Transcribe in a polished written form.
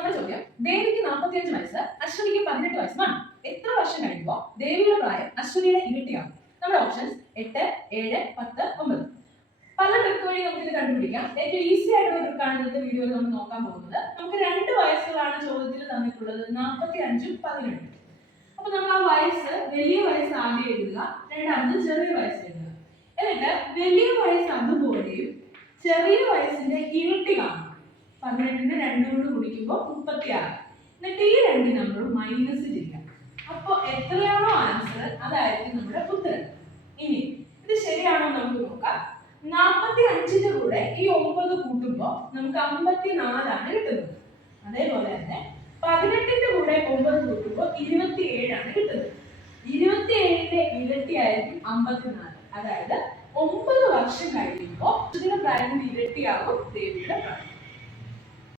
നമ്മുടെ ചോദ്യം, ദേവിക്ക് 45 വയസ്സ്, അശ്വതിക്ക് 18 വയസ്സുമാണ്. എത്ര വർഷം കഴിയുമ്പോൾ ദേവിയുടെ പ്രായം അശ്വതിയുടെ ഇരട്ടിയാകും? നമ്മുടെ ഓപ്ഷൻസ് 8, 7, 10, 9. പല ട്രിക്ക് വഴി നമുക്ക് ഇത് കണ്ടുപിടിക്കാം. ഏറ്റവും ഈസി ആയിട്ടുള്ള ട്രിക്കാണ് ഇന്നത്തെ വീഡിയോയിൽ നമ്മൾ നോക്കാൻ പോകുന്നത്. നമുക്ക് 2 വയസ്സുകളാണ് ചോദ്യത്തിൽ തന്നിട്ടുള്ളത്, 45ഉം 18ഉം. അപ്പൊ നമ്മൾ ആ വയസ്സ്, വലിയ വയസ്സ് ആദ്യം എഴുതുക, രണ്ടാമത് ചെറിയ വയസ്സ് എഴുതുക. എന്നിട്ട് വലിയ വയസ്സ് അതുപോലെയും ചെറിയ വയസ്സിന്റെ ഇരട്ടി കാണും. 18നെ 2 കൊണ്ട് ഗുണിക്കുമ്പോൾ 36. എന്നിട്ട് ഈ 2 നമ്പറും മൈനസ് ചെയ്യാം. അപ്പോൾ എത്രയാണോ ആൻസർ അതായിരിക്കും നമ്മുടെ ഉത്തരം. ഇനി ഇത് ശരിയാണോ നമുക്ക് നോക്കാം. 45ന്റെ കൂടെ ഈ 9 കൂട്ടുമ്പോൾ നമുക്ക് 54 ആണ് കിട്ടുന്നത്. അതേപോലെ തന്നെ 18ന്റെ കൂടെ 9 കൂട്ടുമ്പോൾ 27 ആണ് കിട്ടുന്നത്. 27ന്റെ ഇരട്ടിയായിരിക്കും 54. അതായത് 9 വർഷം കഴിയുമ്പോൾ പ്രായം ഇരട്ടിയാകും ദേവിയുടെ പ്രായം.